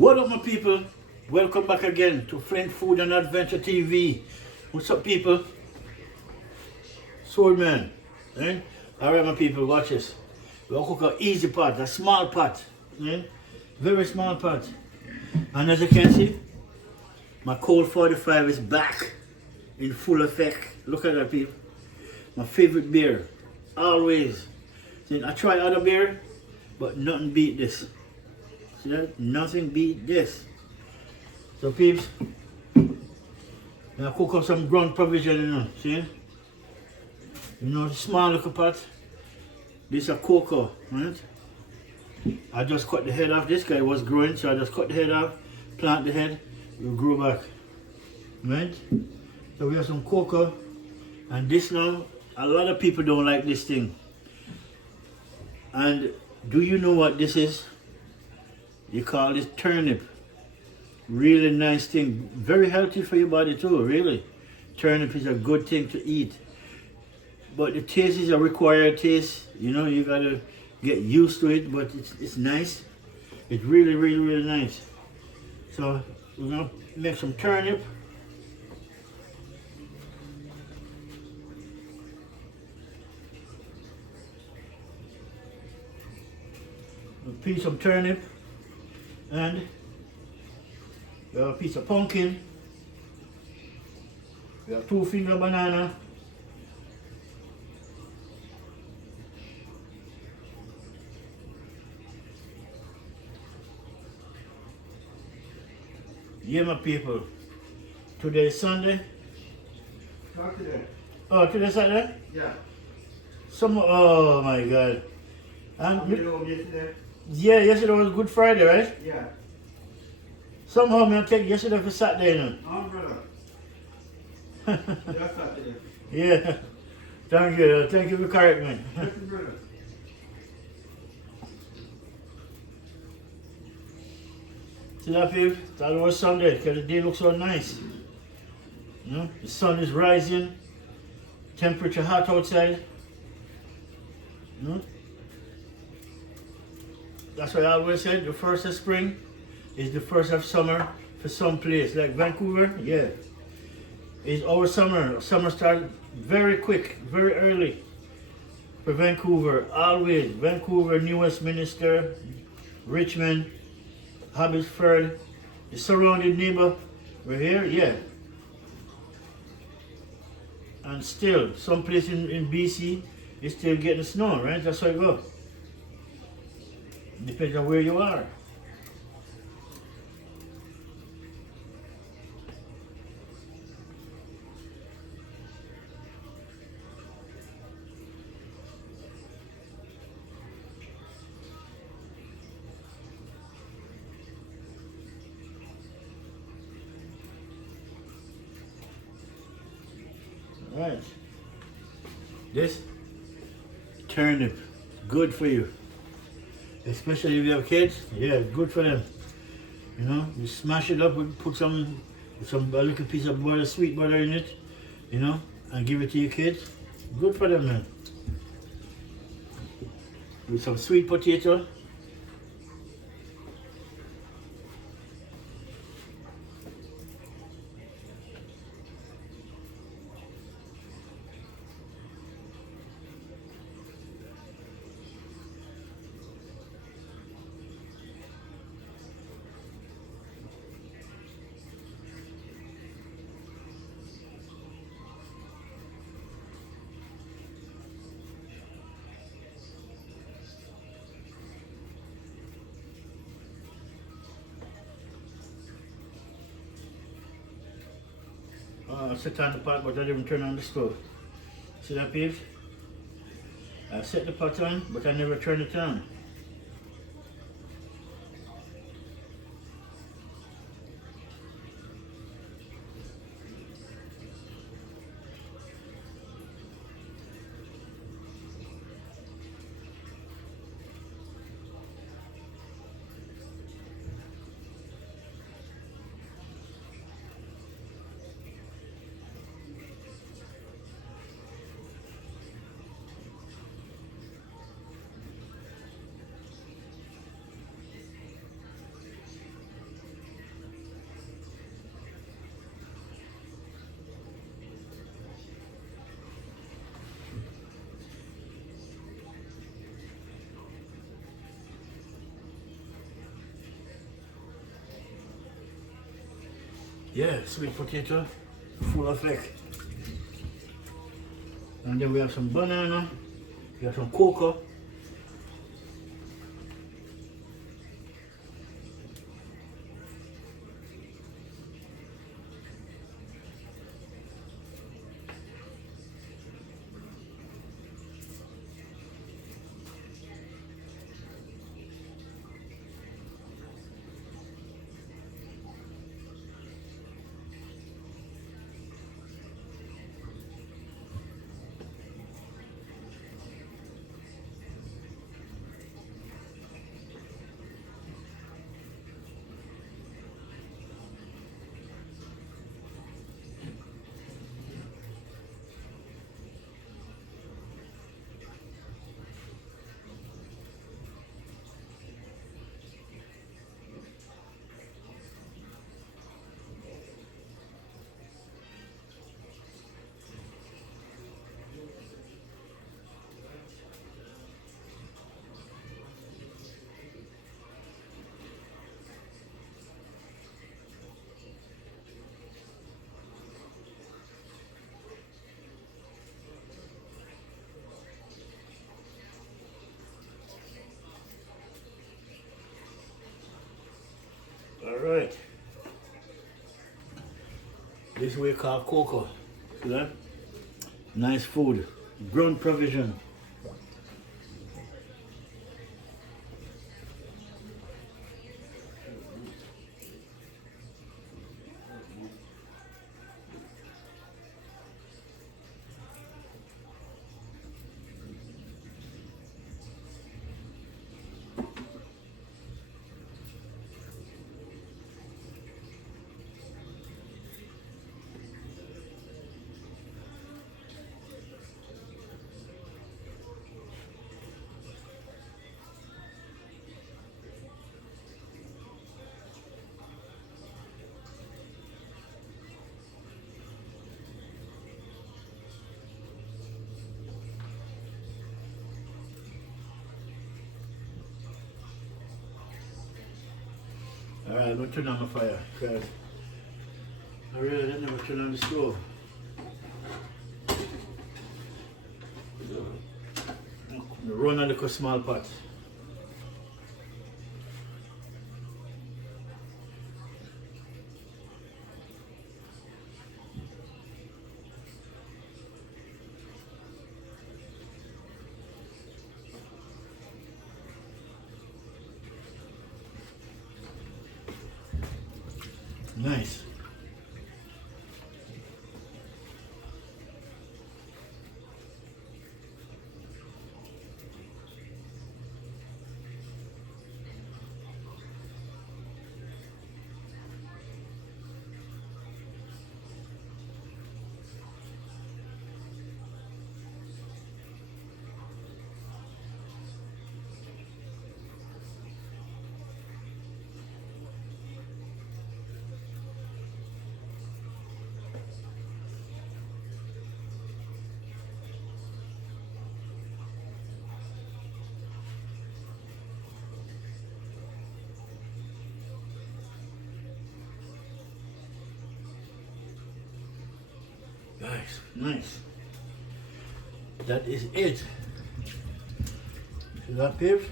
What up, my people? Welcome back again to Friend Food and Adventure TV. What's up, people? Sword man, eh? Alright, my people, watch this. We'll cook an easy pot, a small pot, eh? Very small pot. And as you can see, my cold 45 is back in full effect. Look at that, people. My favorite beer, always. See, I try other beer, but nothing beat this. See that? Nothing beat this. So peeps, I cook up some ground provision, you know, see? You know, small little pot. This is a cocoa, right? I just cut the head off. This guy was growing, so I just cut the head off, plant the head, it will grow back, right? So we have some cocoa, and this now, a lot of people don't like this thing. And do you know what this is? You call this turnip. Really nice thing. Very healthy for your body too, really. Turnip is a good thing to eat. But the taste is a required taste. You know, you gotta get used to it, but it's nice. It's really, really, really nice. So we're gonna make some turnip. A piece of turnip and we have a piece of pumpkin. We have 2-finger banana. Yeah, my people. Today is Sunday. Not today. Oh, today's Saturday? Yeah. Oh my God. You know yesterday? Yeah, yesterday was Good Friday, right? Yeah. Somehow I take yesterday for Saturday, you know. Oh, brother. That's Saturday. Yeah. Thank you. Thank you for correcting me. Yes, brother. See that, people? Thought it was Sunday because the day looks so nice. You know, the sun is rising, temperature hot outside. You know? That's why I always said the first of spring is the first of summer for some place. Like Vancouver, yeah. It's our summer. Summer starts very quick, very early for Vancouver. Always. Vancouver, New Westminster, Richmond, Abbotsford, the surrounding neighbor. We're here, yeah. And still, some place in BC is still getting snow, right? That's how it goes. Depends on where you are. Right. This turnip, good for you. Especially if you have kids, yeah, good for them. You know, you smash it up and put a little piece of butter, sweet butter in it, you know, and give it to your kids. Good for them, man. With some sweet potato. I set on the pot, but I didn't turn on the stove. See that, peeps? I set the pot on, but I never turn it on. Yeah, sweet potato, full of fleck. And then we have some banana, we have some cocoa. Alright. This we call cocoa. See that? Nice food. Grown provision. Alright, I'm going to turn on the fire because I really didn't never turn on the stove. Run a little small pot. Nice. Nice, nice. That is it. See that, peeps?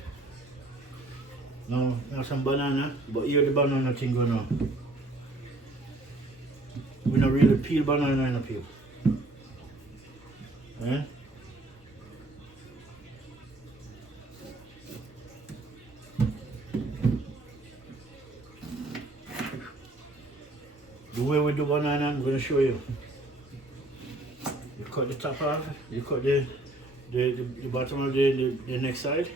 Now some banana, but here the banana thing going on. We don't really peel banana in the peep. Eh? The way we do banana, I'm going to show you. You cut the top off, you cut the bottom of the next side.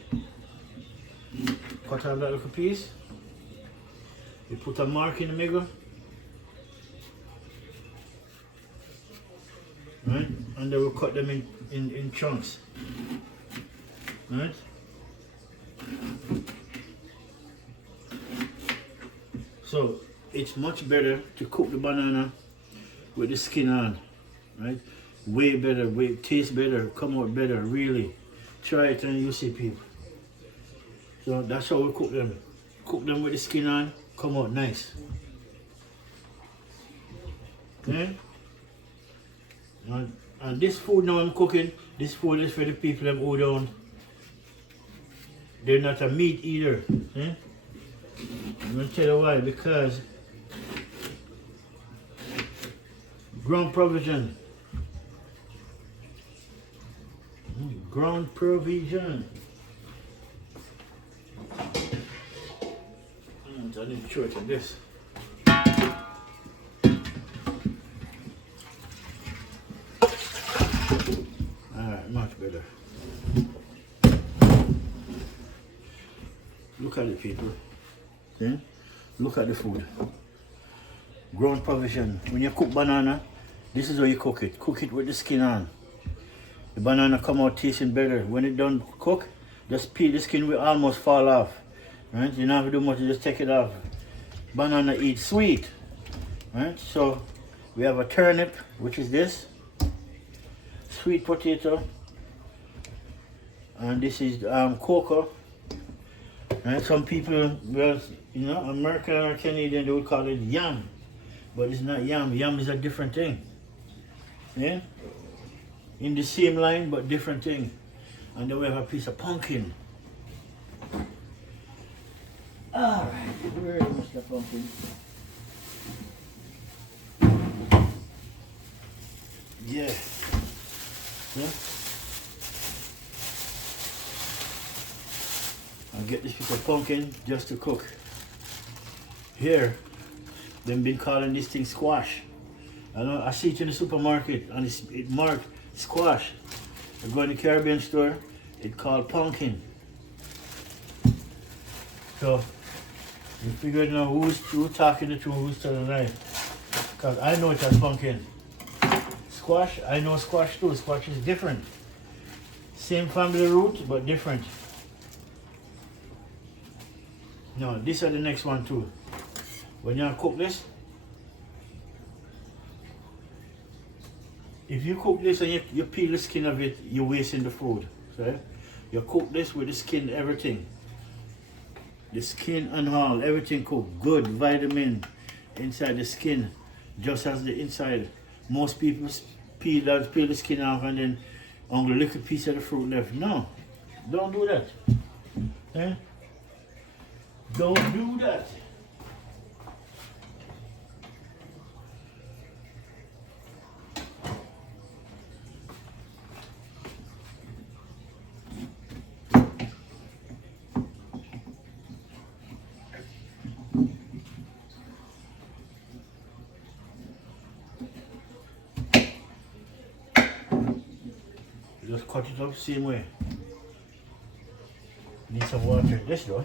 Cut off that little piece. You put a mark in the middle. Right? And then we'll cut them in chunks. Right? So it's much better to cook the banana with the skin on. Right? Way better, tastes better, come out better, really. Try it and you see, people. So that's how we cook them. Cook them with the skin on, come out nice. And this food now I'm cooking, this food is for the people them who don't, they're not a meat eater. I'm gonna tell you why, because ground provision. Ground provision. I need to shorten this. Alright, much better. Look at it, people. See? Look at the food. Ground provision. When you cook banana, this is how you cook it. Cook it with the skin on. The banana come out tasting better. When it done cook, just peel the skin will almost fall off. Right? You don't have to do much, you just take it off. Banana eats sweet. Right? So we have a turnip, which is this. Sweet potato. And this is cocoa. Right? Some people, well, you know, American or Canadian, they would call it yam. But it's not yam. Yam is a different thing. Yeah? In the same line, but different thing. And then we have a piece of pumpkin. Alright, where is Mr. Pumpkin? Yeah. I'll get this piece of pumpkin just to cook. Here, they've been calling this thing squash. I see it in the supermarket and it marked squash. I go in the Caribbean store, it's called pumpkin. So, you figure now who's talking the truth, who's telling the lie. Because I know it's a pumpkin. Squash, I know squash too. Squash is different. Same family root, but different. No, these are the next one too. When you cook this, if you cook this and you peel the skin of it, you're wasting the food. So you cook this with the skin, everything. The skin and all, everything cooked good, vitamin inside the skin, just as the inside. Most people peel the skin off and then only a little piece of the fruit left. No, don't do that. Eh? Don't do that. Just cut it up same way. Need some water. This though.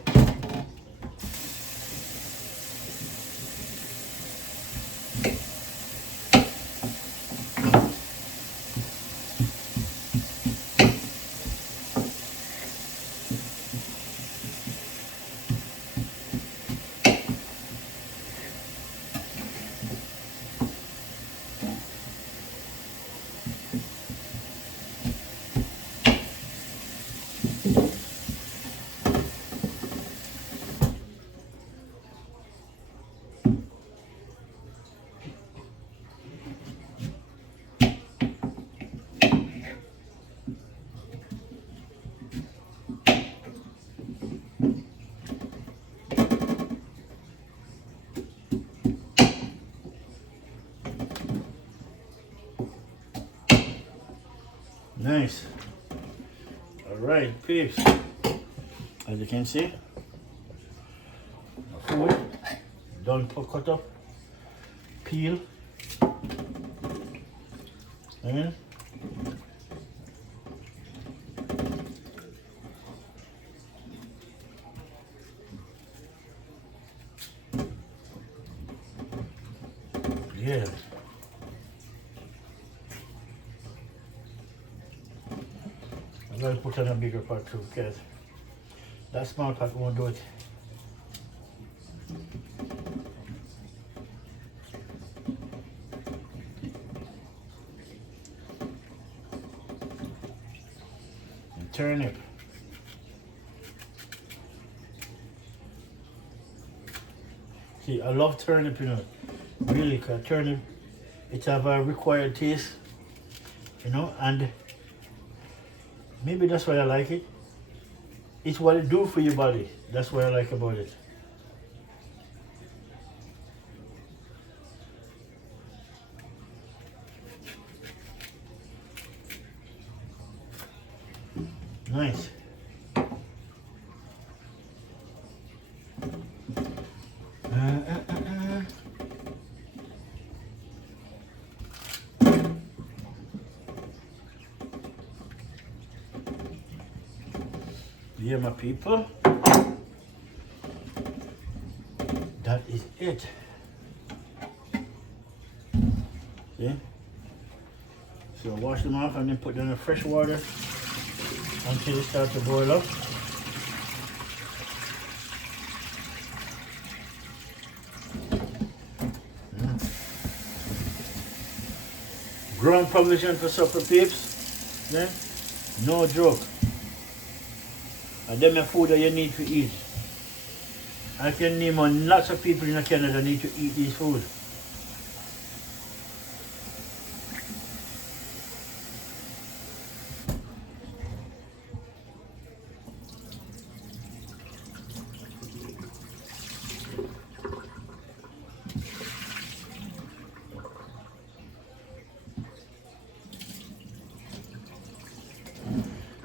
Nice. Alright, peeps. As you can see, food done cut up, peel, and yeah. I'm going to put on a bigger pot too, because that small pot won't do it. And turnip. See, I love turnip, you know, really, because turnip It have a required taste, you know, and maybe that's why I like it. It's what it do for your body. That's what I like about it. Nice. Yeah, my people. That is it. See? So wash them off and then put them in fresh water until they start to boil up. Ground provision for supper, peeps. Yeah? No joke. And them are food that you need to eat. I can name on lots of people in Canada need to eat these food.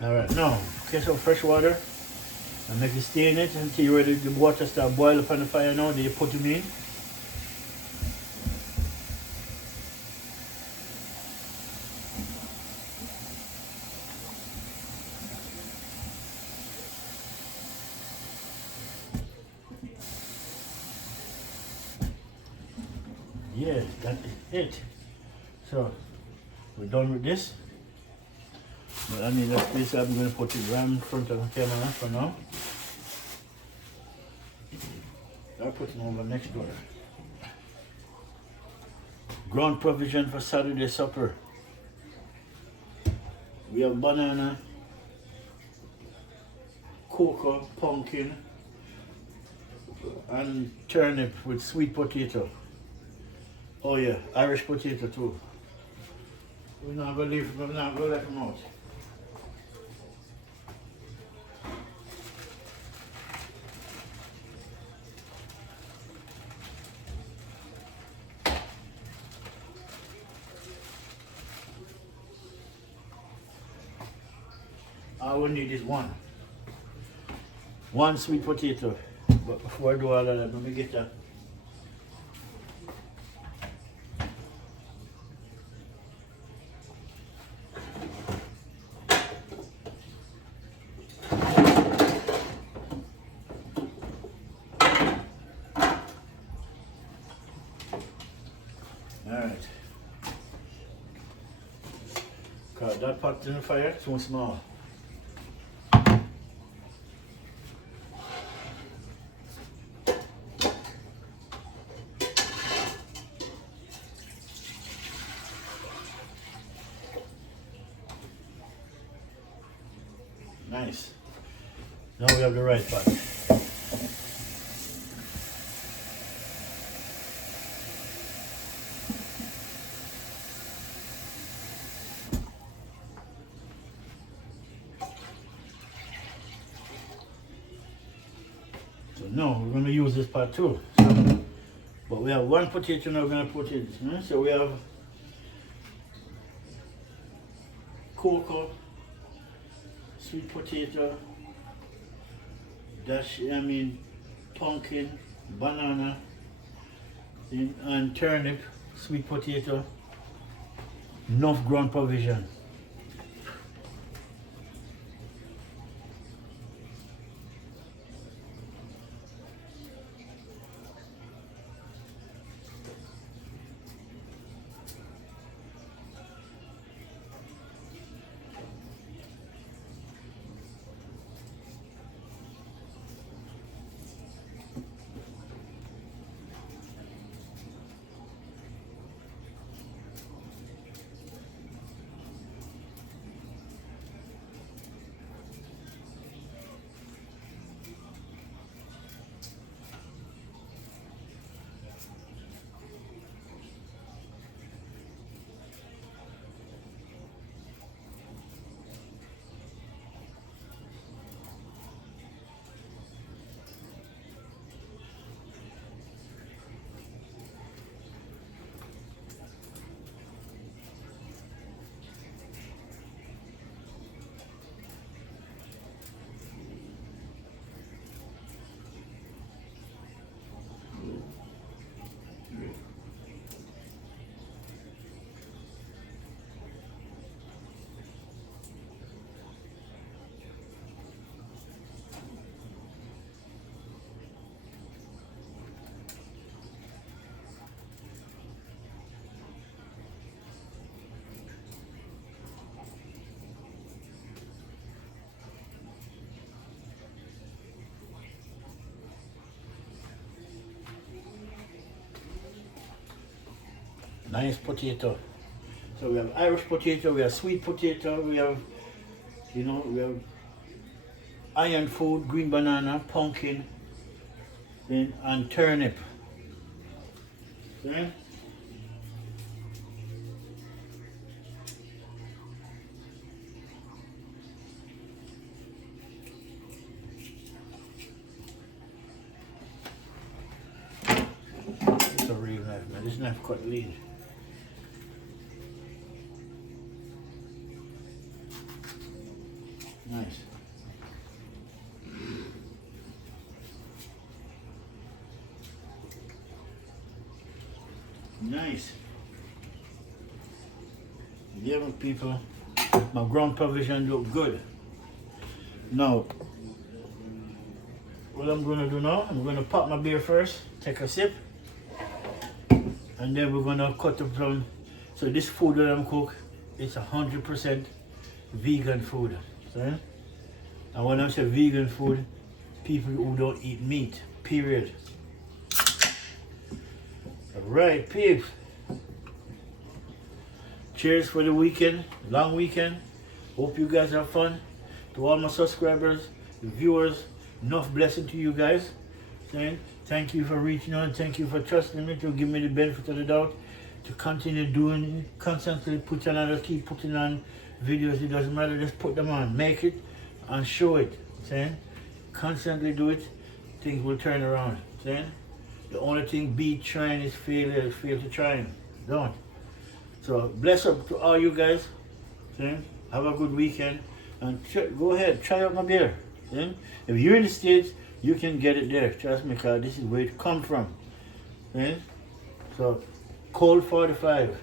Alright, now get some fresh water and make it stay in it until you're ready. The water start boil up on the fire now, then you put them in. Yes, that is it. So we're done with this. But I need a space. I'm going to put it right in front of the camera for now. I'll put it over next door. Ground provision for Saturday supper. We have banana, cocoa, pumpkin, and turnip with sweet potato. Oh yeah, Irish potato too. We're not going to leave them out. All we need is one sweet potato. But before I do all of that, let me get that. Alright. Got that pot in the fire, too small. Nice. Now we have the right pot. So now we're going to use this pot too. But we have one potato now we're going to put it. So we have cocoa, sweet potato, pumpkin, banana, and turnip, sweet potato, enough ground provision. Nice potato. So we have Irish potato, we have sweet potato, we have, you know, we have iron food, green banana, pumpkin, and turnip. Okay? It's a real knife, man. This knife cut lean. Nice. Nice. Yeah, people, my ground provision look good. Now, what I'm gonna do now, I'm gonna pop my beer first, take a sip, and then we're gonna cut the from. So this food that I'm cook, it's 100% vegan food. See? And when I say vegan food, people who don't eat meat, period. Alright, peeps. Cheers for the weekend, long weekend. Hope you guys have fun. To all my subscribers, the viewers, enough blessing to you guys. Saying thank you for reaching out, thank you for trusting me, to give me the benefit of the doubt, to continue doing it, constantly putting on, keep putting on videos. It doesn't matter, just put them on, make it and show it. Saying constantly do it, things will turn around. Saying the only thing beat trying is failure, fail to trying. Don't. So bless up to all you guys. Saying have a good weekend, and go ahead, try out my beer. Saying if you're in the States, you can get it there. Trust me, because this is where it come from. Saying so Cold 45.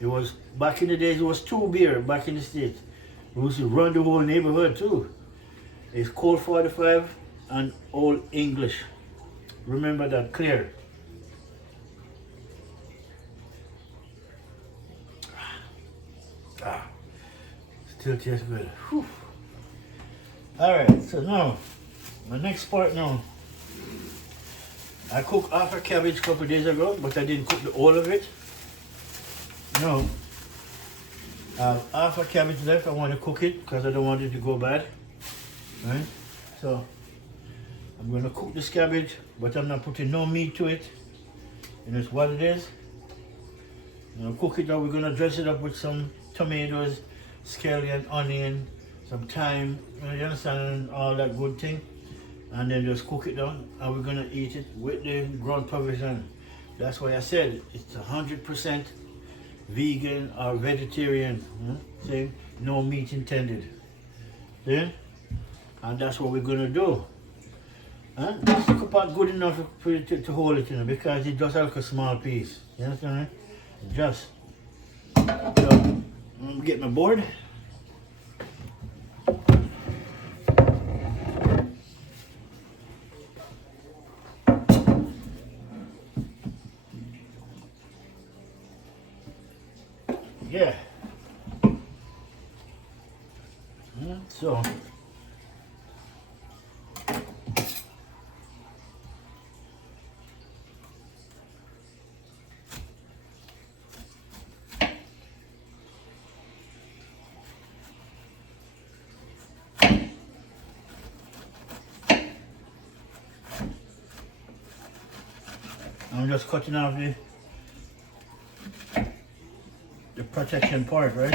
It was back in the days. It was 2 beer back in the States. We used to run the whole neighborhood too. It's Cold 45 and Old English. Remember that clear. Still tastes good. Whew. All right, so now my next part now. I cooked half a cabbage a couple days ago, but I didn't cook all of it. No, I have half a cabbage left. I want to cook it because I don't want it to go bad. Right? So I'm going to cook this cabbage, but I'm not putting no meat to it. And it's what it is. I'm going to cook it up. We're going to dress it up with some tomatoes, scallion, onion, some thyme, you understand, and all that good thing. And then just cook it down, and we're going to eat it with the ground provision. That's why I said it's 100% vegan or vegetarian. See? No meat intended. See? And that's what we're going to do. This cook pot good enough for you to hold it, because it just like a small piece. You understand? Just. So, I'm going to get my board. Yeah. So. I'm just cutting off the protection part, right?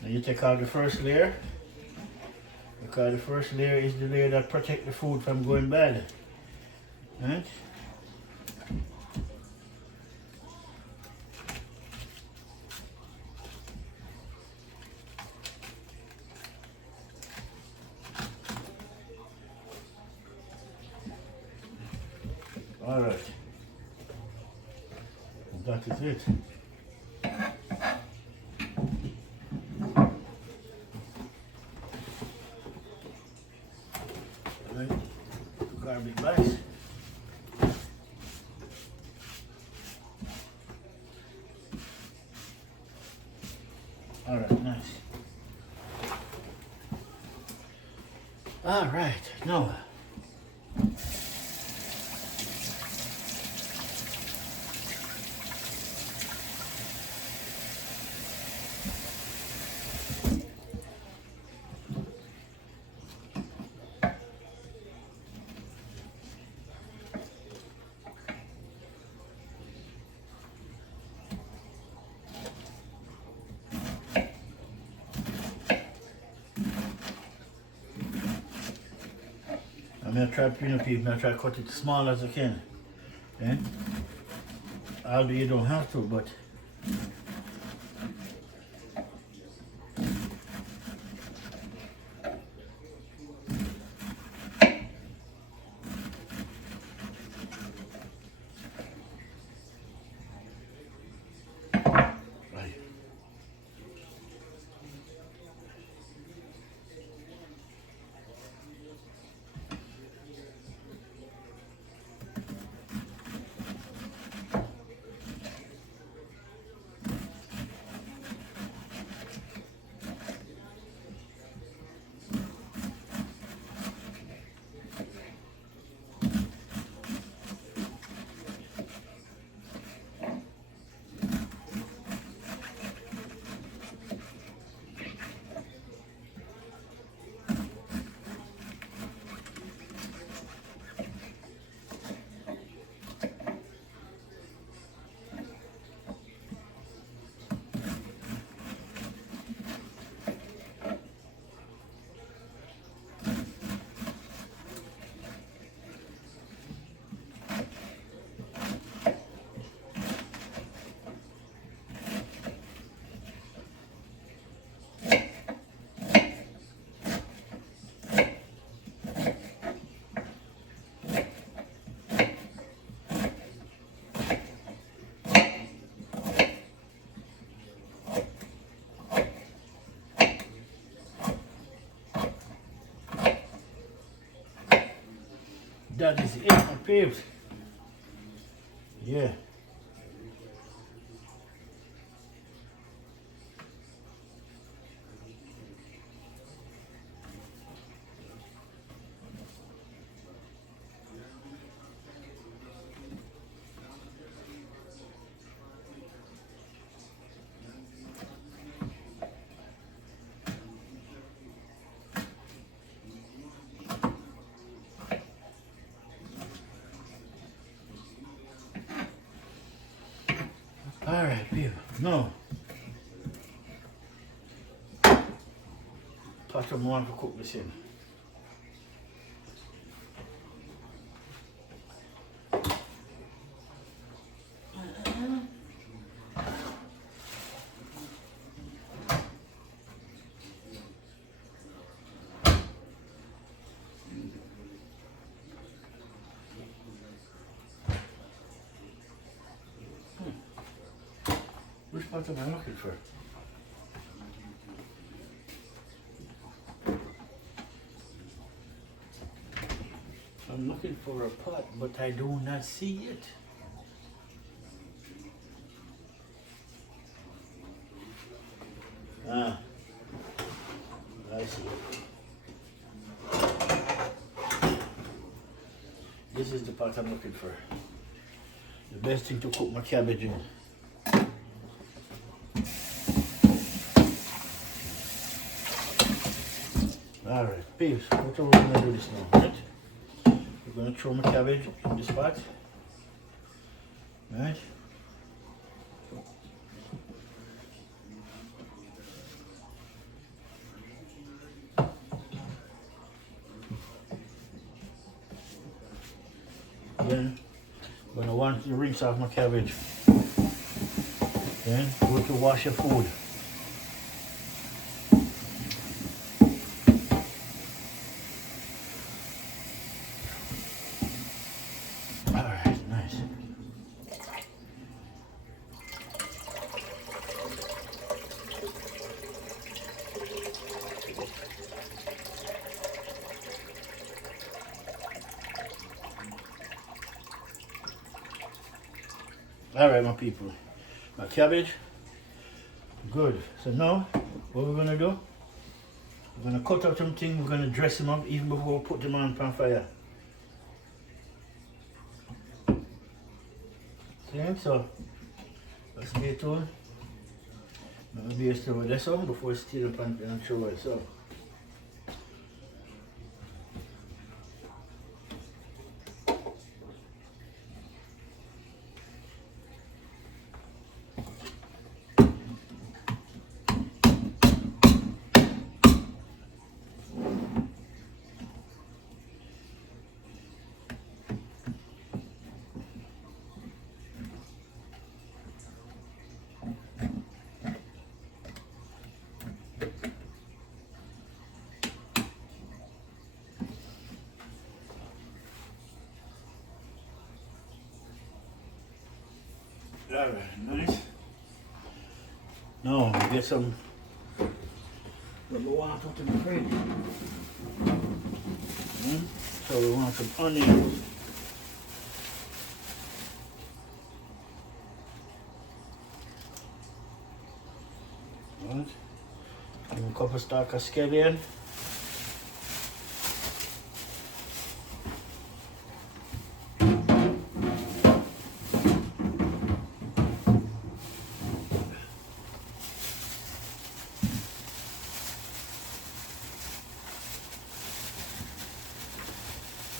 Now you take out the first layer, because the first layer is the layer that protects the food from going bad. Right? All right, that is it. Right, garlic rice. All right, now. I'm gonna try, people, I'm gonna try to cut it as small as I can. Eh? Although you don't have to, but right. That is it, my peeps. Yeah. All right, people. No. Pot of more to cook this in. Which pot am I looking for? I'm looking for a pot, but I do not see it. Ah, I see it. This is the pot I'm looking for. The best thing to cook my cabbage in. Alright, peeps, what are we going to do this now, right? We're going to throw my cabbage in this pot. Right? Then, I'm going to want to rinse off my cabbage. Then, go to wash your food. Alright, nice. Alright, my people. My cabbage. Good. So now, what we're going to do? We're gonna cut out some things, we're gonna dress them up even before we put them on fire. Okay, so let's stay tuned. Maybe it's over this one before it's still up and throw it. So alright, nice. Now we get some water to the fridge. So we want some onions. Right. And a couple stalk of scallion.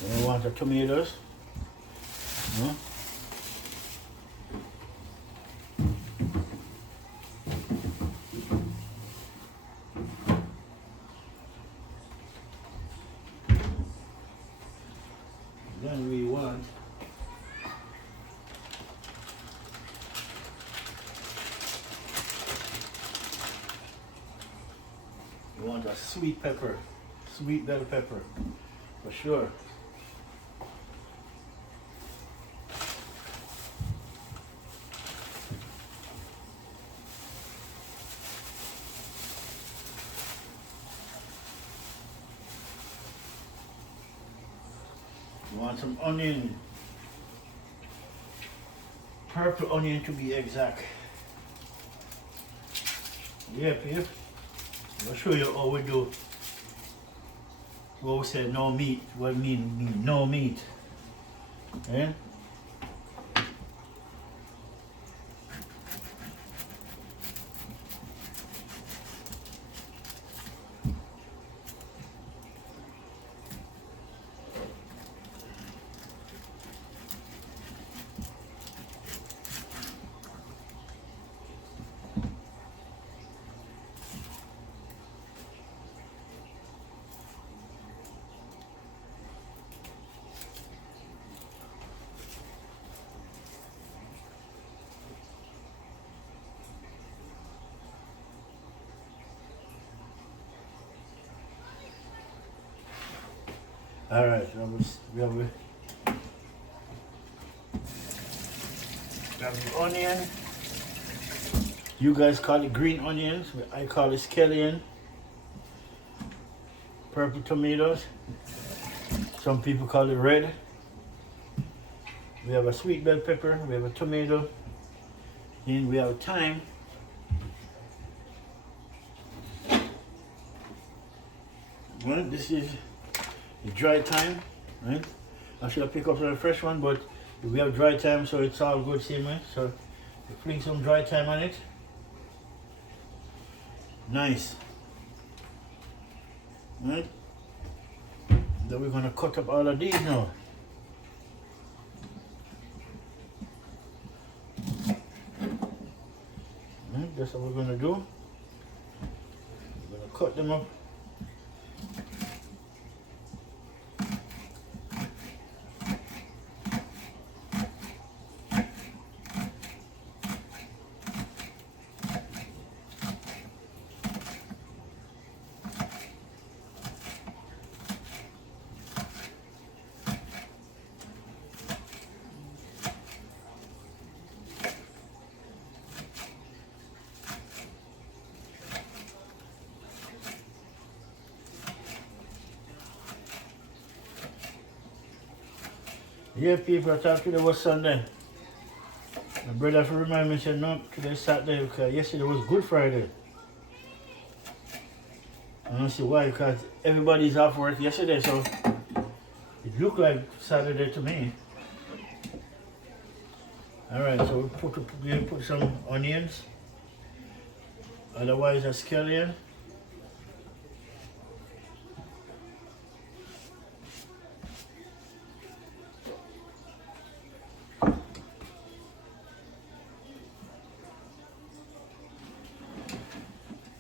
And we want the tomatoes. No? Then we want a sweet pepper, sweet bell pepper, for sure. You want some onion, purple onion to be exact. Yep. I'll show you how we do. What we say no meat, what mean no meat. Eh? All right, we have the onion. You guys call it green onions. I call it scallion. Purple tomatoes. Some people call it red. We have a sweet bell pepper. We have a tomato. Then we have thyme. Well, this is dry thyme, right? I should have picked up a fresh one, but we have dry thyme, so it's all good same way. So we fling some dry thyme on it. Nice. Right? Then we're gonna cut up all of these now. Right, that's what we're gonna do. We're gonna cut them up. Yeah, people, I thought today was Sunday. My brother have to remind me, said no, today's Saturday because yesterday was Good Friday. I don't see why, because everybody's off work yesterday, so it looked like Saturday to me. Alright, so we'll put some onions. Otherwise a scallion.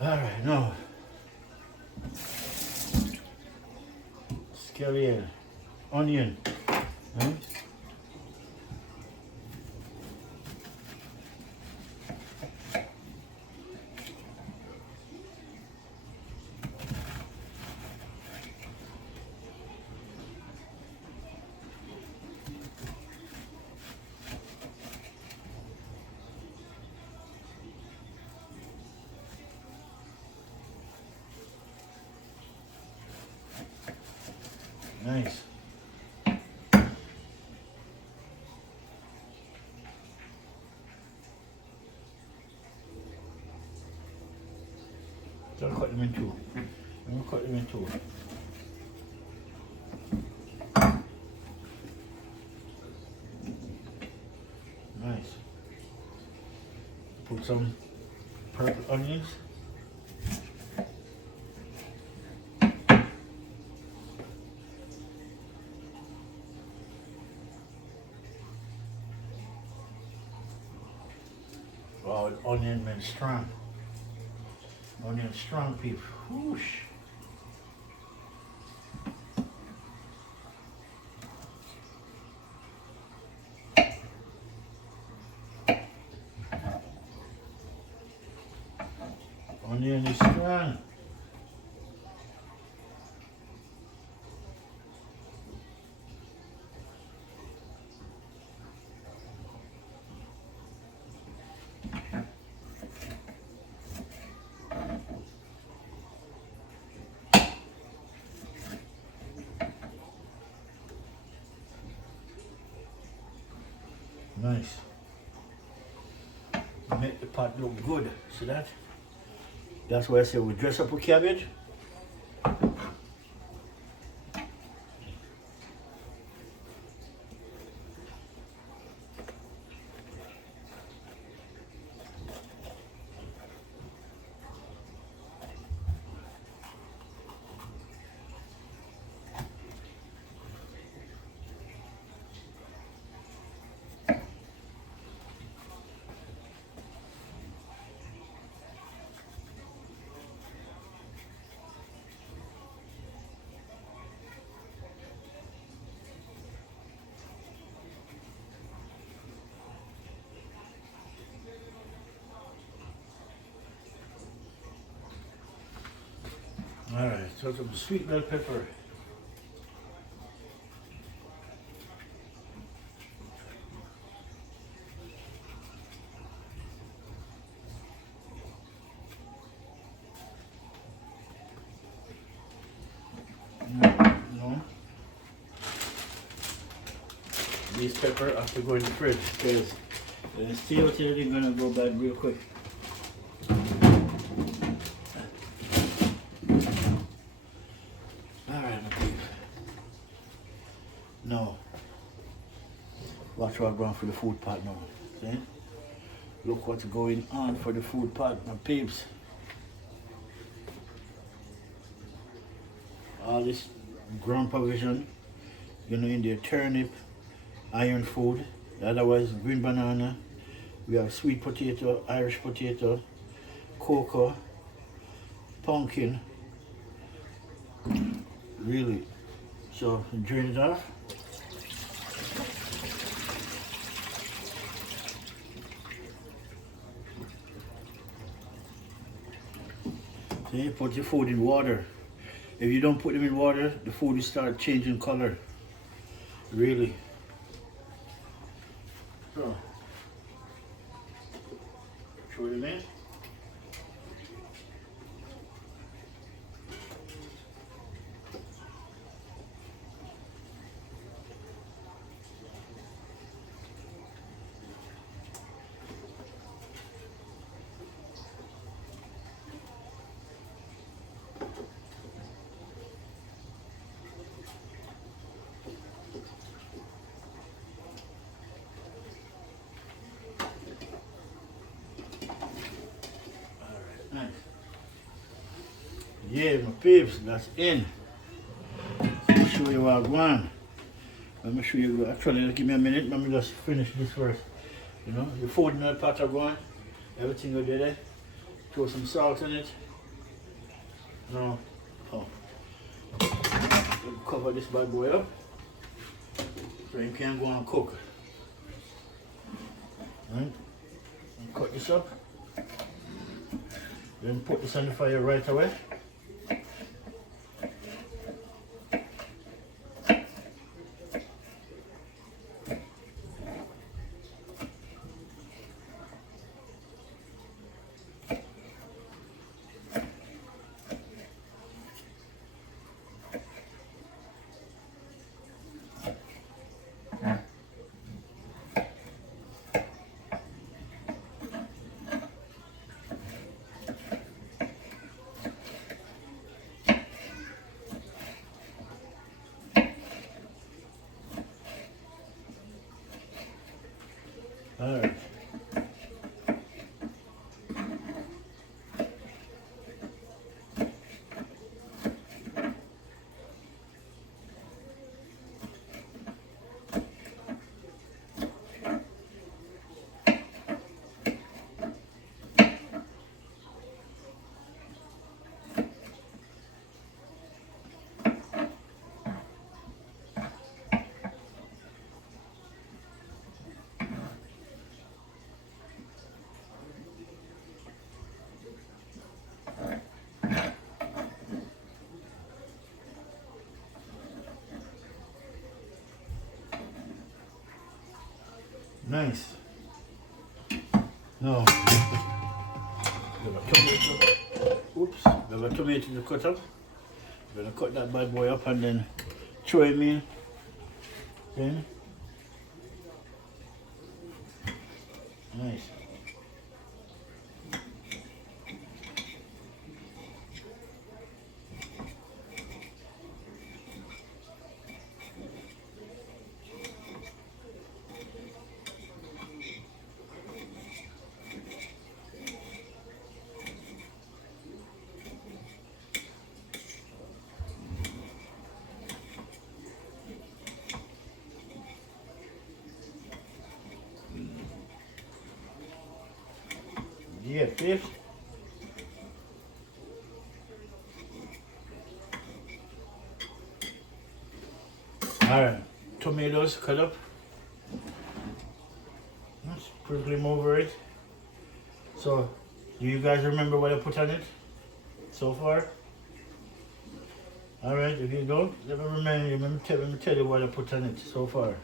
Alright, now scallion, onion. Huh? Nice. So I'll cut them in two. I'm going to cut them in two. Nice. Put some purple onions. Oh, the onion man strong. Onion strong people. Whoosh. Onion is strong. Nice. Make the pot look good. See that? That's why I say we dress up with cabbage. Alright, so some sweet bell pepper. No. These pepper have to go in the fridge because the steel is gonna go bad real quick. No. Watch what's going for the food pot now. See? Look what's going on for the food pot, my peeps. All this ground provision, you know, in there turnip, iron food, otherwise green banana. We have sweet potato, Irish potato, cocoa, pumpkin. Really. So drain it off. See, put your food in water. If you don't put them in water, the food will start changing color. Really. So, throw them in. Yeah, my peeps, that's in. Let me show you what I want. Let me show you. Actually, give me a minute. Let me just finish this first. You know, the food in the pot are going. Everything will be there. Throw some salt in it. Now, cover this bad boy up so you can go and cook. Right? And cut this up. Then put this on the fire right away. Alright. Nice. Now, we have a tomato. Oops, we have a tomato to cut up. We're gonna cut that bad boy up and then throw him in. Then, nice. Yeah, fish. Alright, tomatoes cut up. Sprinkle them over it. So, do you guys remember what I put on it so far? Alright, if you don't, let me tell you what I put on it so far.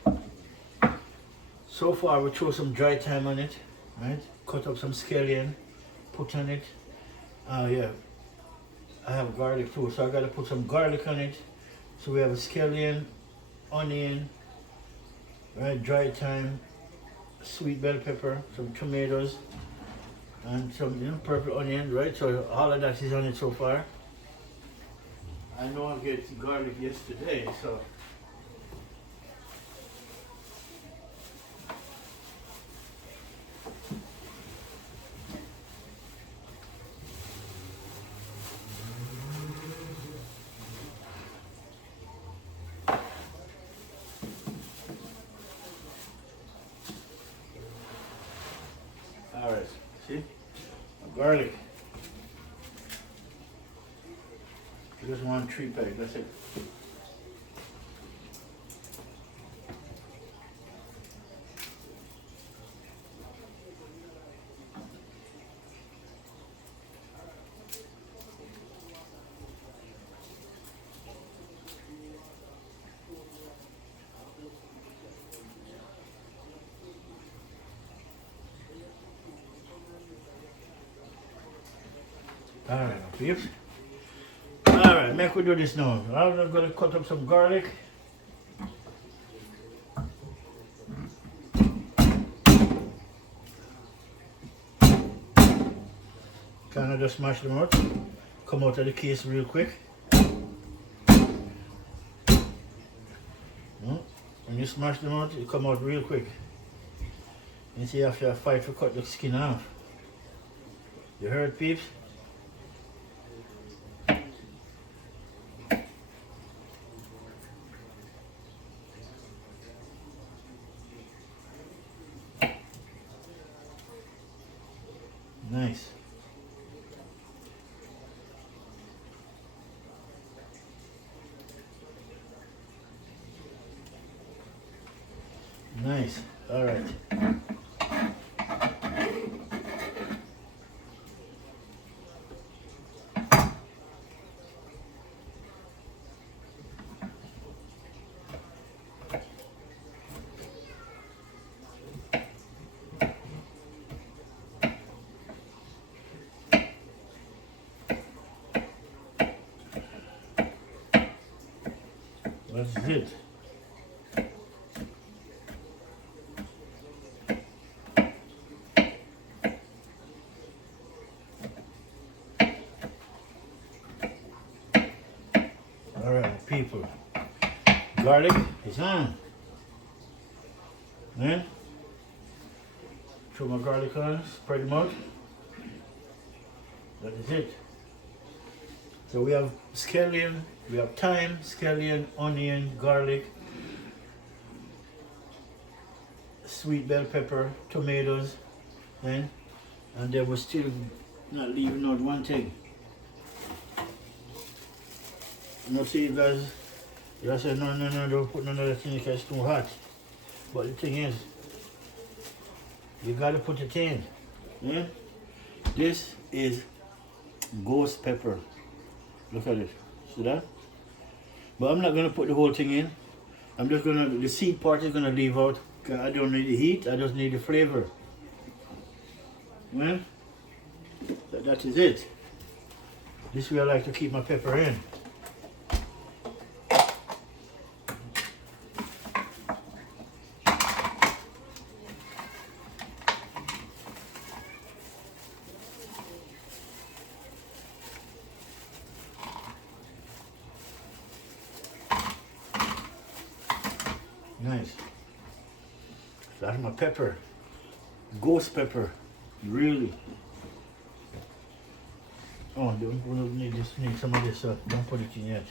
So far, we throw some dry thyme on it, right? Cut up some scallion, put on it. Yeah, I have garlic too, so I gotta put some garlic on it. So we have a scallion, onion, right? Dry thyme, sweet bell pepper, some tomatoes, and some purple onion, right? So all of that is on it so far. I know I get garlic yesterday, so. Alright, see? Garlic. You just want 3 pack, that's it. Alright, peeps. Alright, make we do this now. I'm just gonna cut up some garlic. Kinda just smash them out. Come out of the case real quick. When you smash them out, you come out real quick. You see, after a fight to cut the skin off. You heard, peeps? Nice. All right. That's it. All right, people. Garlic is on. Then, throw my garlic on, spread them out. That is it. So we have scallion, we have thyme, scallion, onion, garlic, sweet bell pepper, tomatoes, and then we're still not leaving out one thing. You see, guys, you say no, don't put none of that thing because it's too hot. But the thing is, you gotta put it in. Yeah? This is ghost pepper. Look at it. See that? But I'm not gonna put the whole thing in. I'm just gonna, the seed part is gonna leave out. Cause I don't need the heat, I just need the flavor. Well, that is it. This way I like to keep my pepper in. Nice. That's my pepper. Ghost pepper. Really. Oh, don't need this. Need some of this. Don't put it in yet.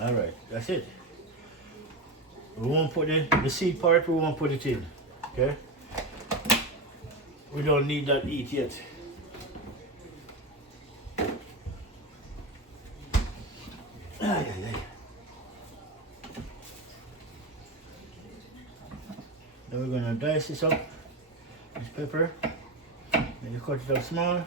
All right, that's it. We won't put in the seed part. We won't put it in. Okay. We don't need that heat yet. Ay. Then we're gonna dice this up. This pepper. Then you cut it up small.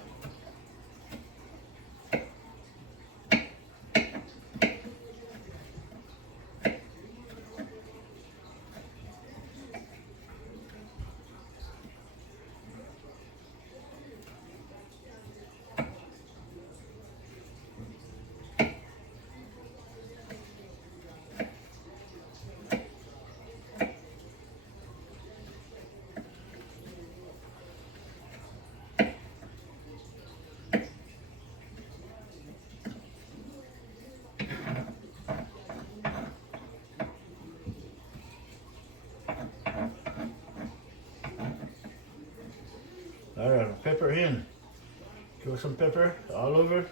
All right, pepper in. Throw some pepper all over.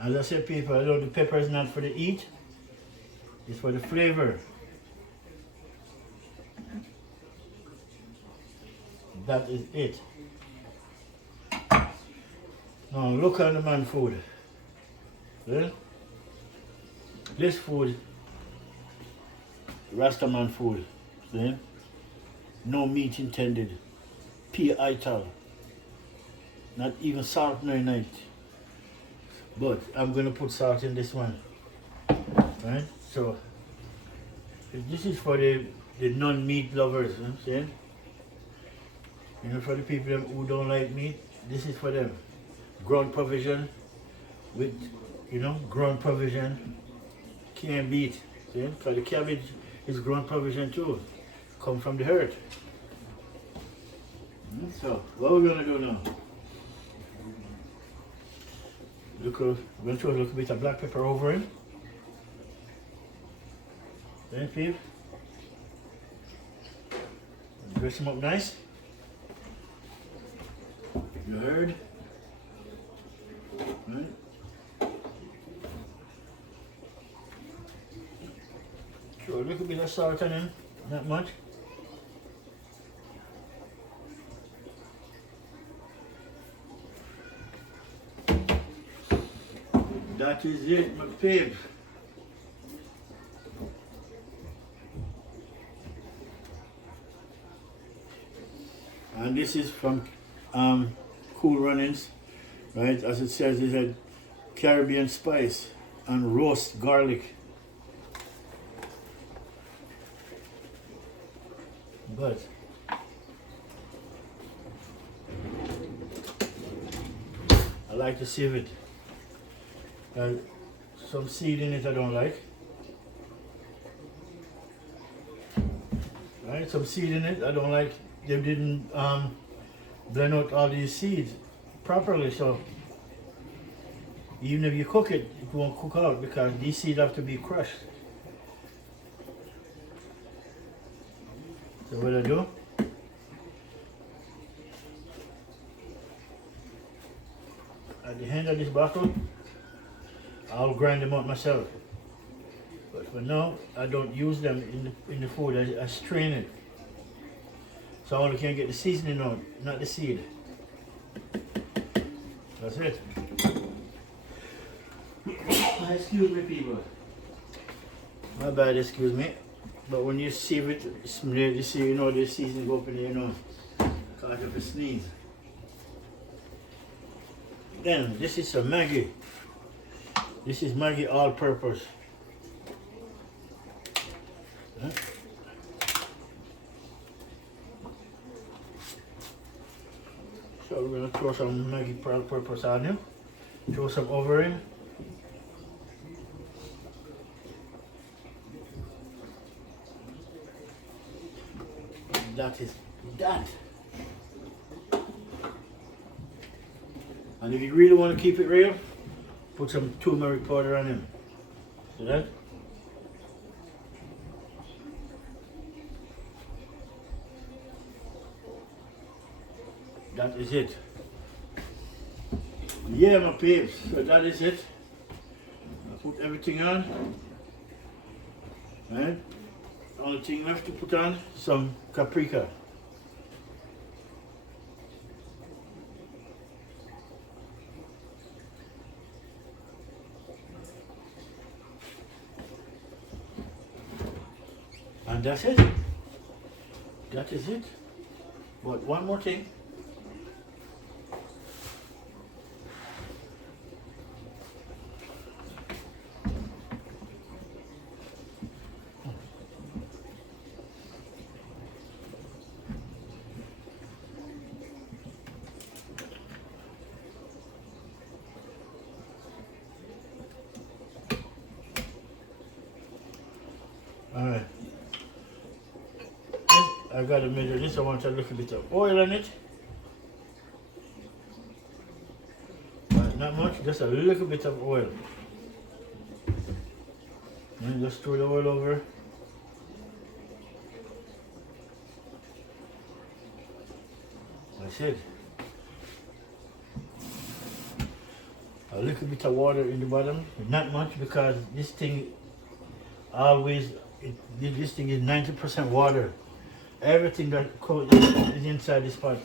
As I said, people, I know the pepper is not for the eat, it's for the flavor. That is it. Now look at the man food. Yeah? This food, Rastaman food. See? No meat intended. Pure ital. Not even salt no night. But I'm gonna put salt in this one. Right? So this is for the non-meat lovers, you know what I'm saying? You know, for the people who don't like meat, this is for them. Ground provision with, you know, ground provision can't beat. See? Because the cabbage is ground provision too. Come from the earth. So, what we're gonna do now? We're gonna throw a little bit of black pepper over it. Then, people, dress them up nice. You heard? Right? Throw a little bit of salt on them, not much. that is it, my babe. And this is from Cool Runnings, right? As it says, it had Caribbean spice and roast garlic. But I like to sieve it. Some seed in it I don't like. Right, some seed in it I don't like. They didn't blend out all these seeds properly, so even if you cook it, it won't cook out because these seeds have to be crushed. So what I do? At the end of this bottle, I'll grind them out myself. But for now, I don't use them in the food. I strain it. So I only can get the seasoning out, not the seed. That's it. Excuse me, people. My bad, excuse me. But when you sieve it, you see, you know, the seasoning go up in there, you know, cause of a sneeze. Then, this is some Maggi. This is Maggi all-purpose. Huh? So we're gonna throw some Maggi all-purpose on him. Throw some over him. That is that. And if you really want to keep it real, put some turmeric powder on him. See that? That is it. Yeah, my peeps, so that is it. I put everything on. Right? Only thing left to put on, some paprika. And that's it. That is it. But one more thing. Alright. I gotta measure this. I want a little bit of oil on it. Not much, just a little bit of oil. And just throw the oil over. That's it. A little bit of water in the bottom. Not much because this thing always, this thing is 90% water. Everything that is inside this pot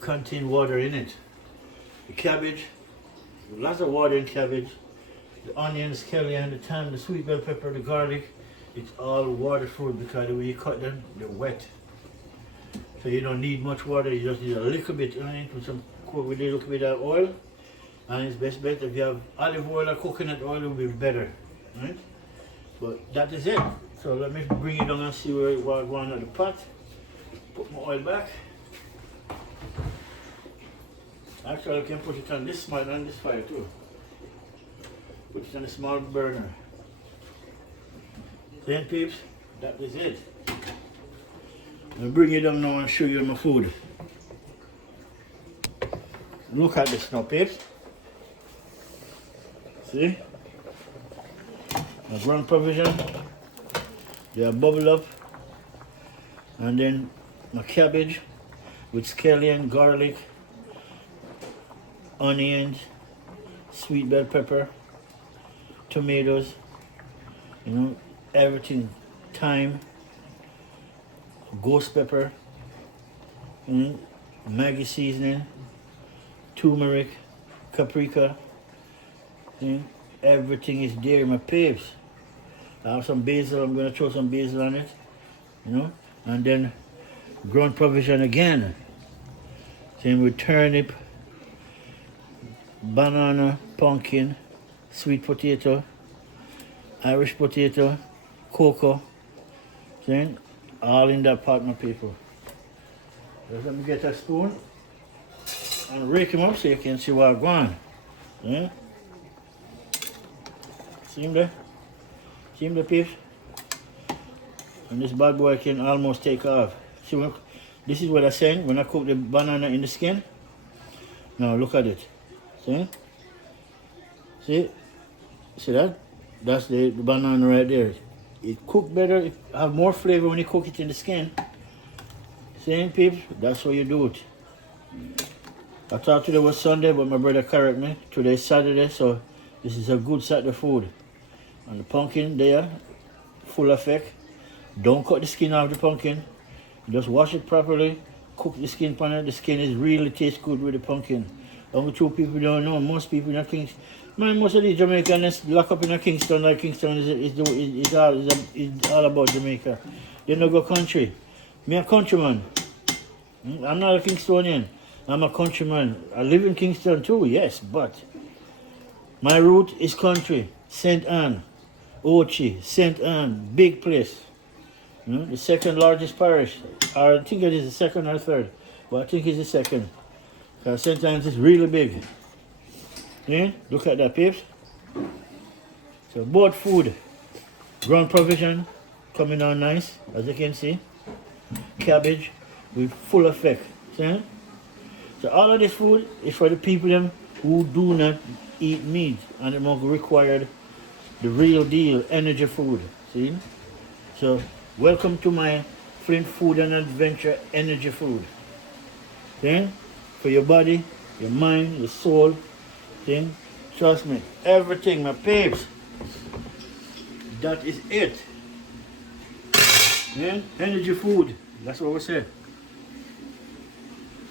contains water in it. The cabbage, lots of water in cabbage. The onions, scallion, the thyme, the sweet bell pepper, the garlic, it's all water food because the way you cut them, they're wet. So you don't need much water, you just need a little bit on it with a little bit of oil. And it's best bet if you have olive oil or coconut oil, it will be better. Right? But that is it. So let me bring it down and see where it was going at the pot. Put my oil back. Actually, I can put it on this fire too. Put it on a small burner. Then peeps, that is it. I'll bring it down now and show you my food. Look at this now, peeps. See? My ground provision. They are bubble up. And then my cabbage with scallion, garlic, onions, sweet bell pepper, tomatoes, you know, everything, thyme, ghost pepper, Maggi seasoning, turmeric, paprika, Everything is there, my peeps. I have some basil. I'm gonna throw some basil on it, you know, and then ground provision again. Same with turnip, banana, pumpkin, sweet potato, Irish potato, cocoa. See? All in that pot, my people. Just let me get a spoon and rake him up so you can see what I'm going. Yeah? See him there? See him there, peeps? And this bad boy can almost take off. See, this is what I'm saying when I cook the banana in the skin. Now look at it. See? See? See that? That's the banana right there. It cook better, it have more flavor when you cook it in the skin. See, peeps? That's how you do it. I thought today was Sunday, but my brother correct me. Today's Saturday, so this is a good Saturday food. And the pumpkin there, full effect. Don't cut the skin off the pumpkin. Just wash it properly. Cook the skin on it. The skin is really tastes good with the pumpkin. Only two people don't know. Most people in Kingston, man, most of these Jamaicans lock up in Kingston. Like Kingston is all about Jamaica. They don't go country. Me a countryman. I'm not a Kingstonian. I'm a countryman. I live in Kingston too, yes, but my root is country. St. Anne, Ochi, St. Anne, big place. The second largest parish. Or I think it is the second or third, but I think it's the second. Because St. Anne's is really big. Yeah, look at that, peeps. So both food, ground provision coming on nice, as you can see. Cabbage with full effect. See? So all of this food is for the people them who do not eat meat and they more required the real deal energy food. See? So welcome to my Flint Food and Adventure energy food. See? For your body, your mind, your soul. See? Trust me, everything, my peeps. That is it. Yeah? Energy food. That's what we say.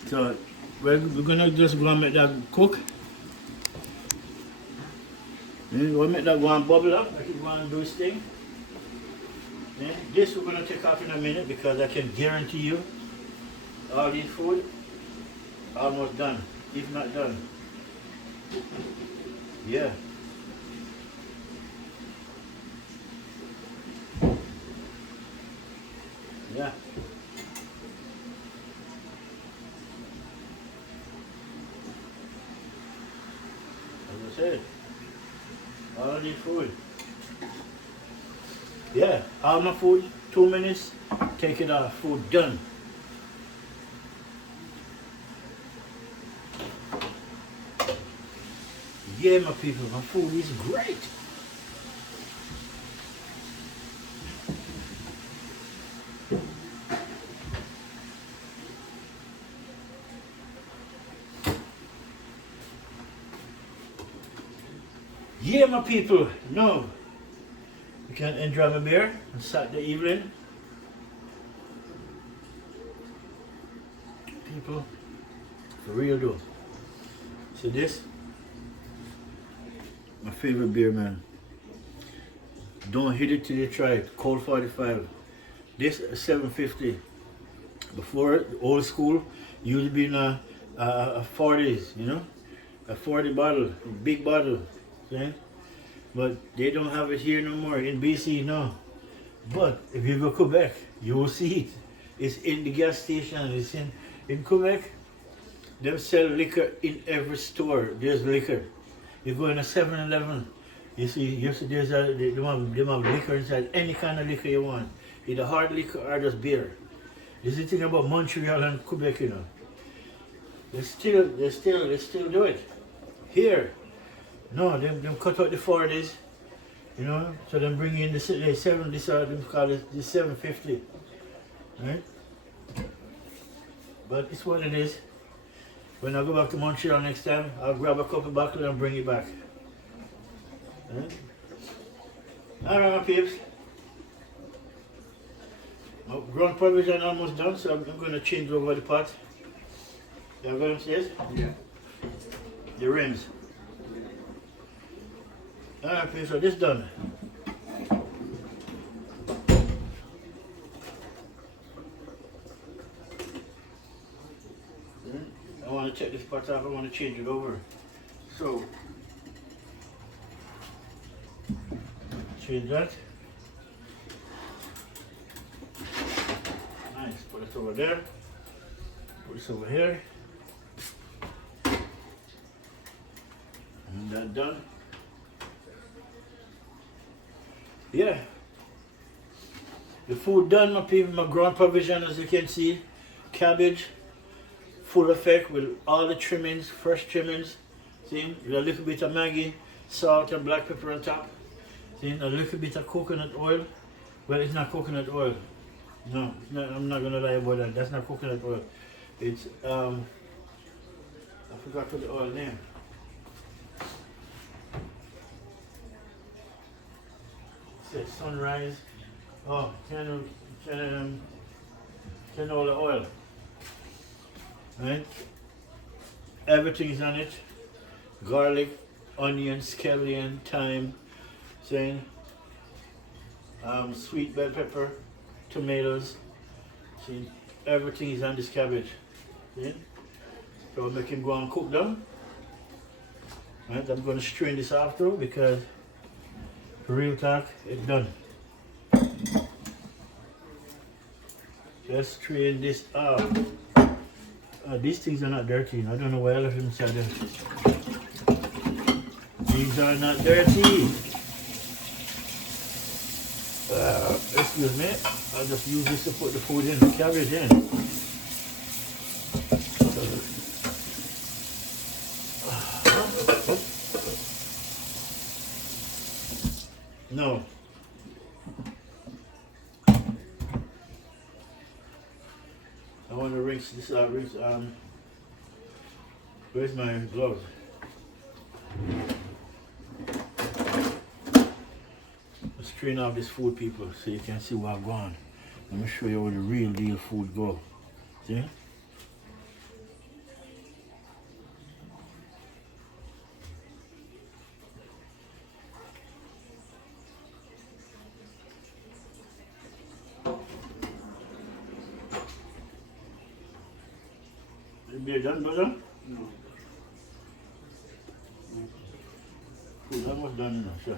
So we're gonna just go and make that cook. We're gonna make that go and bubble up. I keep going to do this thing. Yeah? This we're gonna take off in a minute because I can guarantee you all this food almost done, if not done. Yeah. Yeah. As I said, all of this food. Yeah, all my food, 2 minutes, take it off, food done. Yeah, my people, my food is great. Yeah, my people, no. You can enjoy my beer on Saturday evening. People, for real though. See this? My favorite beer, man. Don't hit it till you try it. Cold 45. This is $7.50. Before, old school, used to be in a 40s, you know? A 40 bottle, big bottle. See? But they don't have it here no more. In BC, no. But if you go to Quebec, you will see it. It's in the gas station. It's in Quebec. They sell liquor in every store. There's liquor. You go in a 7-Eleven, you see they have liquor inside, any kind of liquor you want. Either hard liquor or just beer. This is the thing about Montreal and Quebec, you know. They still do it. Here, no, them cut out the 40s, you know, so they bring in the 70s, or they call it the 750, right? But it's what it is. When I go back to Montreal next time, I'll grab a couple bottles and bring it back. Right? Alright, my peeps. My ground provision almost done, so I'm going to change over the pot. You have what I'm saying? Yeah. The rims. Alright, people, so this done. I want to take this part off, I want to change it over. So, change that. Nice, put it over there. Put this over here. And that done. Yeah. The food done, my people, my ground provision, as you can see. Cabbage, full effect with all the trimmings, fresh trimmings. See, with a little bit of Maggi, salt and black pepper on top. See, a little bit of coconut oil. Well, it's not coconut oil. No, I'm not gonna lie about that. That's not coconut oil. It's I forgot what the oil name. It says Sunrise. Oh, canola oil. Right? Everything is on it. Garlic, onion, scallion, thyme, saying sweet bell pepper, tomatoes. See, everything is on this cabbage. See? So I'll make him go and cook them. Right, I'm going to strain this off though because for real talk, it's done. Just strain this off. These things are not dirty. I don't know why I left them inside there. These are not dirty. Excuse me. I'll just use this to put the food in, the cabbage in. No. I want to rinse this out. Where's my gloves? Let's strain off this food, people, so you can see where I've gone. Let me show you where the real deal food go. See? Be done, brother? No. Food almost done now, sir.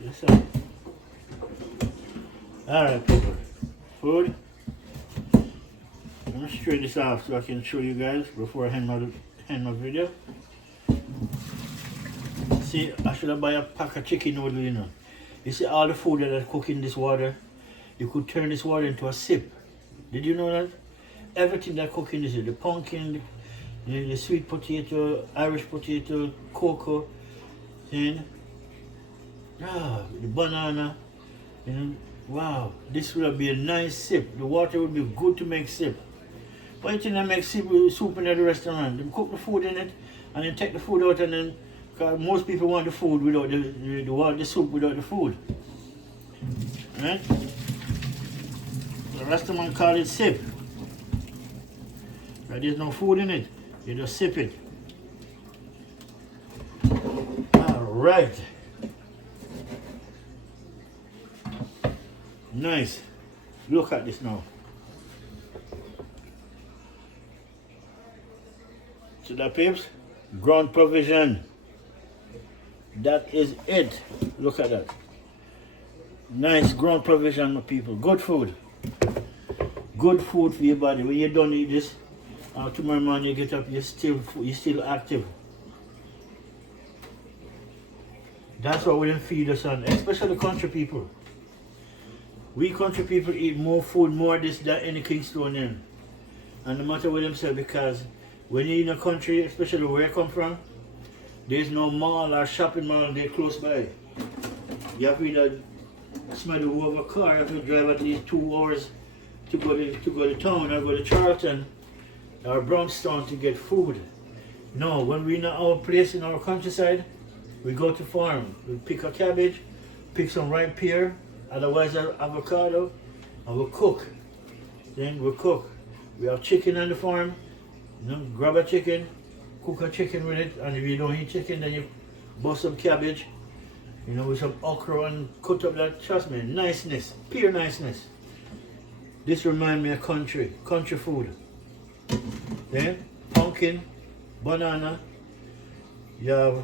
Yes, sir. Alright, people. Food. I'm going to straighten this off so I can show you guys before I end my video. See, I should have buy a pack of chicken noodle, you know. You see all the food that I cook in this water, you could turn this water into a sip. Did you know that? Everything that I cook in this, the pumpkin, the sweet potato, Irish potato, cocoa, and the banana, wow, this will be a nice sip. The water will be good to make sip. But you think I make soup in the restaurant? They cook the food in it, and then take the food out, and then, because most people want the food without the soup without the food. Right? The restaurant call it sip. Right? There's no food in it. You just sip it. Alright. Nice. Look at this now. So that, peeps, ground provision. That is it. Look at that. Nice ground provision, my people. Good food. Good food for your body. When you don't eat this, tomorrow morning you get up, you're still active. That's what we didn't feed us on, especially country people. We country people eat more food, more this, that, any Kingston in. And no matter what them say, because when you're in a country, especially where I come from, there's no mall or shopping mall there close by. You have to either somebody who have a car, you have to drive at least 2 hours to go to town or go to Charlton or Brownstown to get food. No, when we're in our place in our countryside, we go to farm. We pick a cabbage, pick some ripe pear, otherwise avocado, and we'll cook. Then we'll cook. We have chicken on the farm. Grab a chicken, cook a chicken with it, and if you don't eat chicken, then you bust some cabbage, You know, with some okra and cut up that, trust me, niceness, pure niceness. This reminds me of country food. Then, pumpkin, banana, you have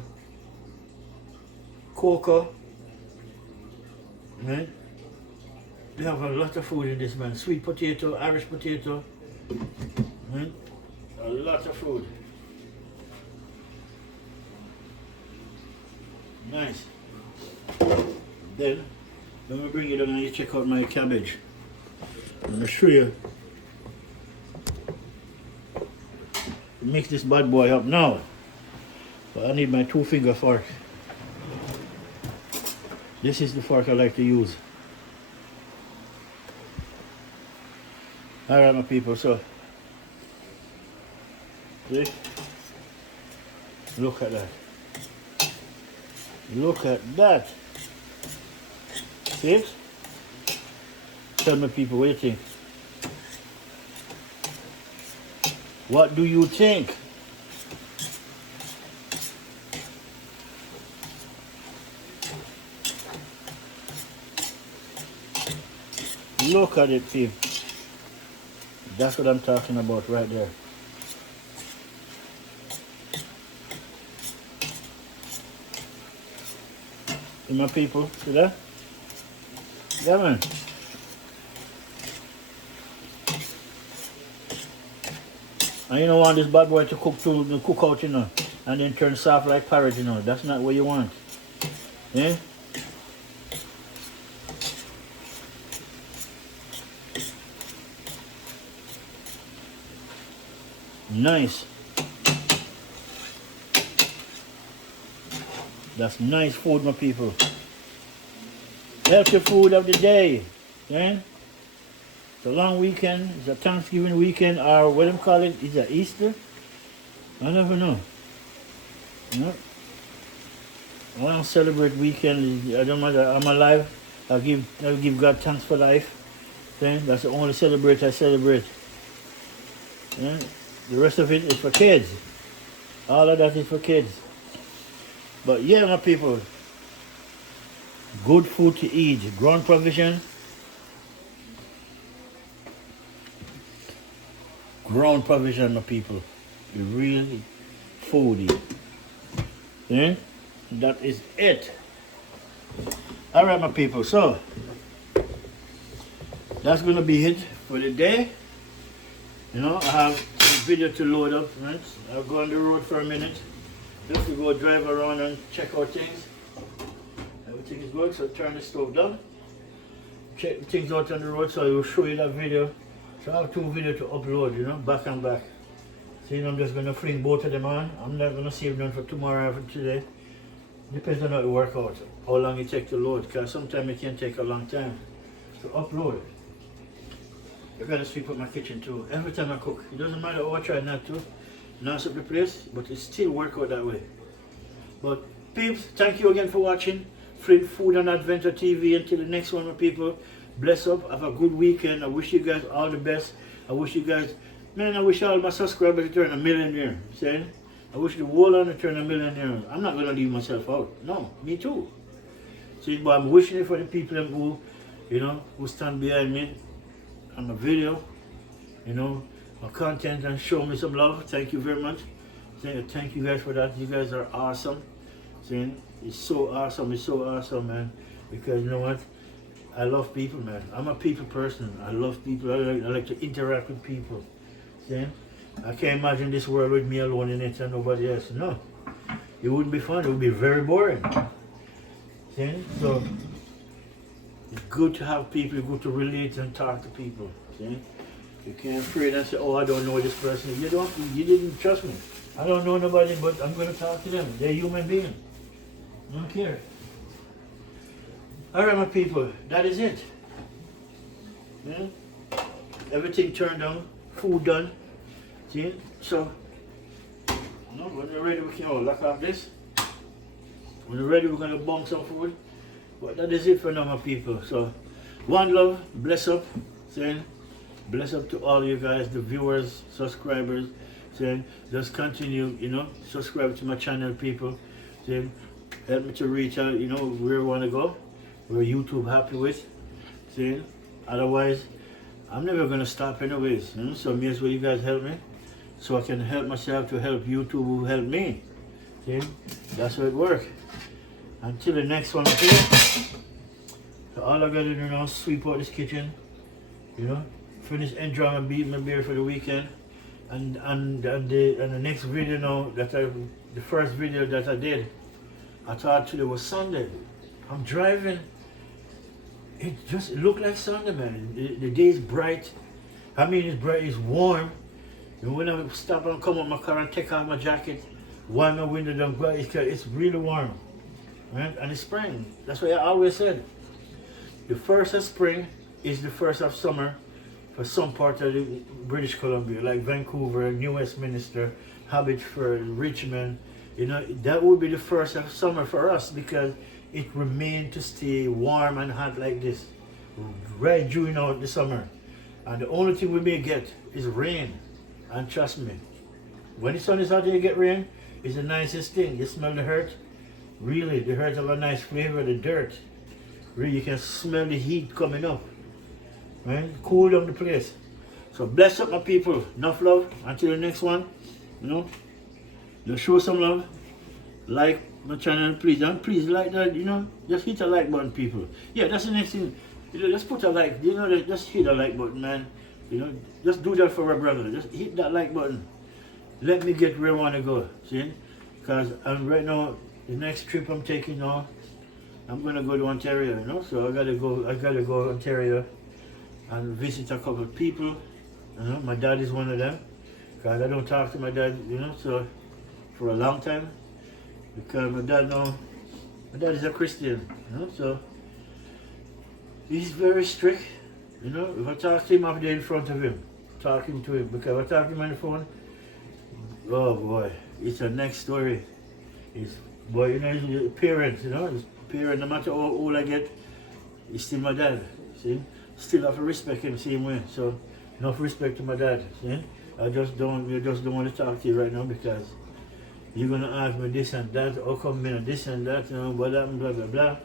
cocoa, right? They have a lot of food in this, man. Sweet potato, Irish potato, right? A lot of food. Nice. Then, let me bring you down and you check out my cabbage. I'm gonna show you. Mix this bad boy up now. But I need my 2-finger fork. This is the fork I like to use. Alright, my people, so see? Look at that. Look at that. See it? Tell me, people, what do you think? What do you think? Look at it, people. That's what I'm talking about right there. See my people, see that? Yeah, man. And you don't want this bad boy to cook out, you know, and then turn soft like porridge, you know. That's not what you want. Yeah? Nice. That's nice food, my people. Healthy food of the day. Yeah? It's a long weekend. It's a Thanksgiving weekend, or what do you call it? Is it Easter? I never know. No. I want to celebrate weekend. I don't matter. I'm alive. I'll give God thanks for life. Then that's the only celebrate I celebrate. Yeah? The rest of it is for kids. All of that is for kids. But yeah, my people, good food to eat, ground provision. Ground provision, my people. Really foodie. Yeah? That is it. Alright, my people, so that's gonna be it for the day. You know, I have a video to load up, right? I'll go on the road for a minute. Just to go drive around and check out things. Everything is good, so turn the stove down. Check things out on the road, so I will show you that video. So I have 2 videos to upload, you know, back and back. So you know, I'm just gonna fling both of them on. I'm not gonna save them for tomorrow or for today. Depends on how it work out, how long it takes to load, because sometimes it can take a long time to upload. I gotta sweep up my kitchen too. Every time I cook, it doesn't matter how I try not to, nice up the place, but it still work out that way. But peeps, thank you again for watching Flint Food and Adventure TV. Until the next one, my people, bless up, have a good weekend. I wish you guys all the best. I wish you guys, man, I wish all my subscribers to turn a millionaire. Saying, I wish the world on to turn a millionaire. I'm not gonna leave myself out. No, me too. See, but I'm wishing it for the people who, you know, who stand behind me on the video, you know, my content, and show me some love. Thank you very much. Thank you guys for that. You guys are awesome. See, it's so awesome, man. Because you know what? I love people, man. I'm a people person. I love people. I like to interact with people. See? I can't imagine this world with me alone in it and nobody else. No. It wouldn't be fun. It would be very boring. See? So it's good to have people, it's good to relate and talk to people. See? You can't afraid and say, oh, I don't know this person. You didn't trust me. I don't know nobody, but I'm gonna talk to them. They're human beings. I don't care. Alright, my people, that is it. Yeah? Everything turned on, food done. See? So, you know, when we're ready, we can lock off this. When we're ready, we're gonna bunk some food. But that is it for now, my people. So, one love, bless up, saying, bless up to all you guys, the viewers, subscribers, saying, just continue, you know, subscribe to my channel, people, saying, help me to reach out, you know, where we want to go, where YouTube happy with. See? Otherwise, I'm never gonna stop anyways. You know? So may as well you guys help me, so I can help myself to help YouTube who help me. See? That's how it works. Until the next one, okay? So all I gotta do now is sweep out this kitchen, you know, finish enjoying my beer for the weekend. And the next video now the first video that I did, I thought today was Sunday. I'm driving. It just looked like Sunday, man. The day is bright. I mean, it's bright, it's warm. And when I stop and come out my car and take off my jacket, wind my window down, it's really warm. Right? And it's spring. That's what I always said. The first of spring is the first of summer for some part of the British Columbia, like Vancouver, New Westminster, Abbotsford, Richmond. You know, that would be the first of summer for us because it remained to stay warm and hot like this right during out the summer. And the only thing we may get is rain. And trust me, when the sun is out there, you get rain, it's the nicest thing. You smell the earth. Really, the earth have a nice flavor, the dirt. Really, you can smell the heat coming up. Right? Cool down the place. So bless up my people. Enough love. Until the next one. You know, just show some love. Like my channel, please. And please like that, you know. Just hit the like button, people. Yeah, that's the next thing. You know, just put a like. You know, just hit the like button, man. You know, just do that for my brother. Just hit that like button. Let me get where I want to go. See? Because I'm right now, the next trip I'm taking now, I'm gonna go to Ontario, you know. So I gotta go to Ontario and visit a couple of people. You know, my dad is one of them. Because I don't talk to my dad, you know, so for a long time. Because my dad is a Christian, you know, so he's very strict. You know, if I talk to him, I'm there in front of him, talking to him. Because if I talk to him on the phone, oh boy, it's a next story. It's, boy, you know, his parents, you know, his parents, no matter how old I get, he's still my dad, see? Still have to respect him same way. So, enough respect to my dad, see? I just don't want to talk to you right now because you're going to ask me this and that, how come me this and that, you know, what happened, blah, blah, blah.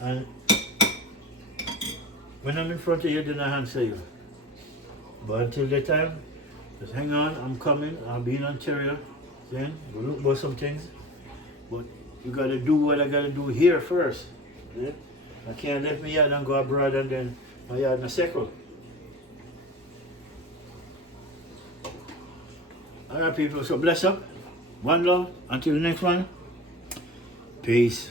And when I'm in front of you, then I answer you. But until that time, just hang on, I'm coming, I'll be in Ontario, then we'll look about some things. But you gotta do what I gotta do here first. Yeah? I can't leave my yard and go abroad and then my yard in a circle. Alright people, so bless up. One love, until the next one. Peace.